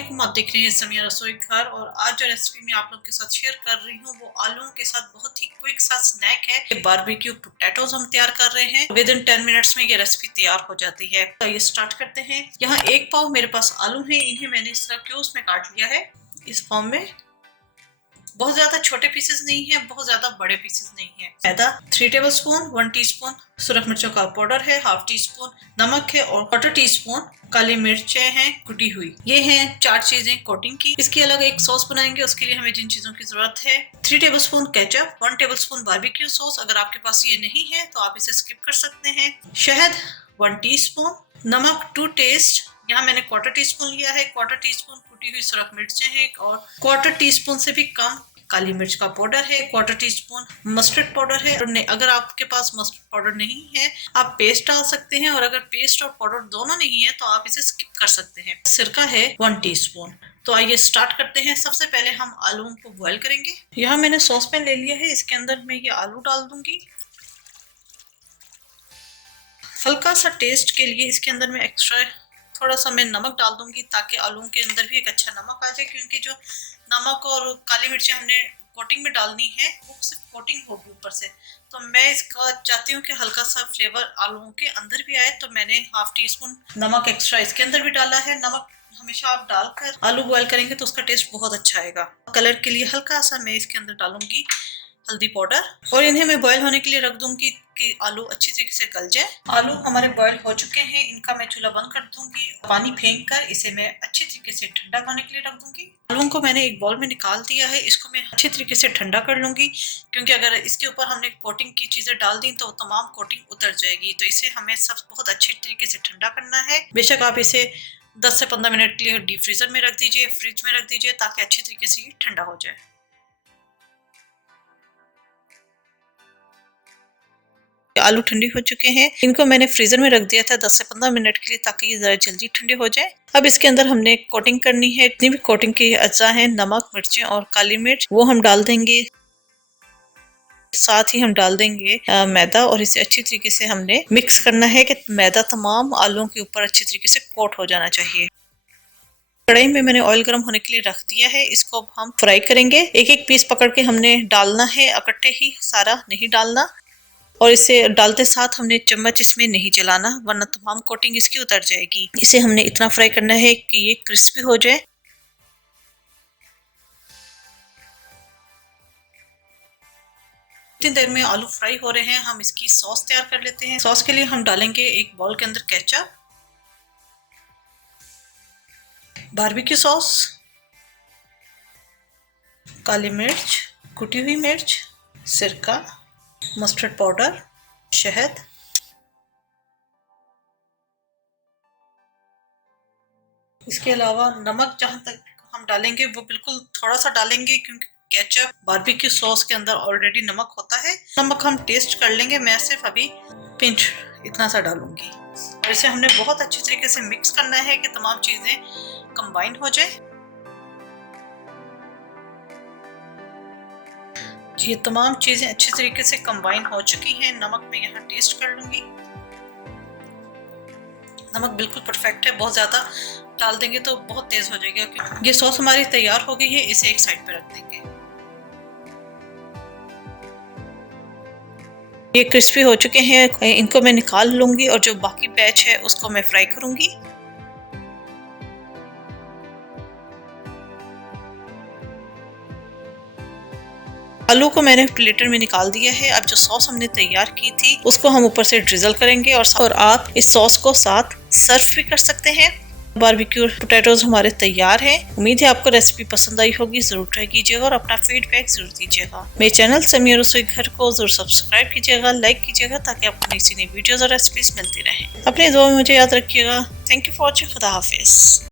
वालेकुम, आप देख रहे हैं समिया रसोई घर। और आज जो रेसिपी मैं आप लोग के साथ शेयर कर रही हूँ वो आलूओं के साथ बहुत ही क्विक सा स्नैक है। बारबेक्यू पोटैटोज हम तैयार कर रहे हैं। विद इन 10 मिनट्स में ये रेसिपी तैयार हो जाती है। तो ये स्टार्ट करते हैं। यहाँ 1 पाव मेरे पास आलू है, इन्हें मैंने इस तरह क्यूब्स में काट लिया है। इस फॉर्म में बहुत ज्यादा छोटे पीसेस नहीं है, बहुत ज्यादा बड़े पीसेस नहीं है। मैदा 3 टेबलस्पून, 1 टीस्पून सुरख मिर्चों का पाउडर है, हाफ टी स्पून नमक है और 1/4 टीस्पून काली मिर्चें हैं कुटी हुई। ये हैं 4 चीजें कोटिंग की। इसकी अलग एक सॉस बनाएंगे, उसके लिए हमें जिन चीजों की जरूरत है 3 tablespoon ketchup, 1 tablespoon barbecue sauce. अगर आपके पास ये नहीं है तो आप इसे स्किप कर सकते हैं। शहद 1 टीस्पून, नमक टू टेस्ट, यहाँ मैंने 1/4 टीस्पून लिया है। 1/4 टीस्पून कुटी हुई सुरख मिर्चें हैं और 1/4 टीस्पून से भी कम काली मिर्च का पाउडर है। 1/4 टीस्पून मस्टर्ड पाउडर है। अगर आपके पास मस्टर्ड पाउडर नहीं है आप पेस्ट डाल सकते हैं, और अगर पेस्ट और पाउडर दोनों नहीं है तो आप इसे स्किप कर सकते हैं। सिरका है 1 टीस्पून। तो आइए स्टार्ट करते हैं। सबसे पहले हम आलूओं को बॉईल करेंगे। यहाँ मैंने सॉस पैन ले लिया है, इसके अंदर मैं ये आलू डाल दूंगी। हल्का सा टेस्ट के लिए इसके अंदर मैं एक्स्ट्रा थोड़ा सा मैं नमक डाल दूंगी, ताकि आलूओं के अंदर भी एक अच्छा नमक आ जाए, क्योंकि जो नमक और काली मिर्ची हमने कोटिंग में डालनी है वो सिर्फ कोटिंग होगी ऊपर से। तो मैं इसका चाहती हूँ कि हल्का सा फ्लेवर आलूओं के अंदर भी आए, तो मैंने हाफ टी स्पून नमक एक्स्ट्रा इसके अंदर भी डाला है। नमक हमेशा आप डालकर आलू बॉयल करेंगे तो उसका टेस्ट बहुत अच्छा आएगा। कलर के लिए हल्का सा मैं इसके अंदर डालूंगी हल्दी पाउडर, और इन्हें मैं बॉयल होने के लिए रख दूंगी कि आलू अच्छी तरीके से गल जाए। आलू हमारे बॉयल हो चुके हैं, इनका मैं चूल्हा बंद कर दूंगी। पानी फेंक कर इसे मैं अच्छी तरीके से ठंडा होने के लिए रख दूंगी। आलू को मैंने एक बाउल में निकाल दिया है, इसको मैं अच्छी तरीके से ठंडा कर लूंगी, क्योंकि अगर इसके ऊपर हमने कोटिंग की चीजें डाल दी तो तमाम कोटिंग उतर जाएगी। तो इसे हमें सब बहुत अच्छी तरीके से ठंडा करना है। बेशक आप इसे 10 से 15 मिनट के लिए डीप फ्रीजर में रख दीजिए, फ्रिज में रख दीजिए, ताकि अच्छी तरीके से ये ठंडा हो जाए। आलू ठंडे हो चुके हैं, इनको मैंने फ्रीजर में रख दिया था 10 से 15 मिनट के लिए, ताकि ये जरा जल्दी ठंडे हो जाए। अब इसके अंदर हमने कोटिंग करनी है। जितनी भी कोटिंग की अज्जा है, नमक, मिर्चें और काली मिर्च, वो हम डाल देंगे। साथ ही हम डाल देंगे मैदा, और इसे अच्छी तरीके से हमने मिक्स करना है कि मैदा तमाम आलूओं के ऊपर अच्छी तरीके से कोट हो जाना चाहिए। कढ़ाई में मैंने ऑयल गर्म होने के लिए रख दिया है, इसको अब हम फ्राई करेंगे। एक एक पीस पकड़ के हमने डालना है, इकट्ठे ही सारा नहीं डालना। और इसे डालते साथ हमने चम्मच इसमें नहीं चलाना, वरना तमाम कोटिंग इसकी उतर जाएगी। इसे हमने इतना फ्राई करना है कि ये क्रिस्पी हो जाए। इतनी देर में आलू फ्राई हो रहे हैं, हम इसकी सॉस तैयार कर लेते हैं। सॉस के लिए हम डालेंगे एक बाउल के अंदर केचप, बारबेक्यू सॉस, काली मिर्च, कुटी हुई मिर्च, सिरका, मस्टर्ड पाउडर, शहद, इसके अलावा नमक जहां तक हम डालेंगे वो बिल्कुल थोड़ा सा डालेंगे, क्योंकि केचप बारबेक्यू सॉस के अंदर ऑलरेडी नमक होता है। नमक हम टेस्ट कर लेंगे, मैं सिर्फ अभी पिंच इतना सा डालूंगी। और इसे हमने बहुत अच्छी तरीके से मिक्स करना है कि तमाम चीजें कंबाइन हो जाए। ये तमाम चीजें अच्छी तरीके से कंबाइन हो चुकी हैं। नमक मैं यहाँ टेस्ट कर लूंगी। नमक बिल्कुल परफेक्ट है, बहुत ज्यादा डाल देंगे तो बहुत तेज हो जाएगा। ये सॉस हमारी तैयार हो गई है, इसे एक साइड पे रख देंगे। ये क्रिस्पी हो चुके हैं, इनको मैं निकाल लूंगी, और जो बाकी बैच है उसको मैं फ्राई करूंगी। आलू को मैंने प्लेटर में निकाल दिया है। अब जो सॉस हमने तैयार की थी उसको हम ऊपर से ड्रिजल करेंगे, और आप इस सॉस को साथ सर्व भी कर सकते हैं। बारबेक्यू पोटैटोज हमारे तैयार हैं। उम्मीद है आपको रेसिपी पसंद आई होगी। जरूर ट्राई कीजिएगा और अपना फीडबैक जरूर दीजिएगा। मेरे चैनल समिया रसोई घर को जरूर सब्सक्राइब कीजिएगा, लाइक कीजिएगा, ताकि आपको नई वीडियोज और रेसिपीज मिलती रहे। अपनी दुआ में मुझे याद रखिएगा। Thank you for watching. खुदा हाफिज।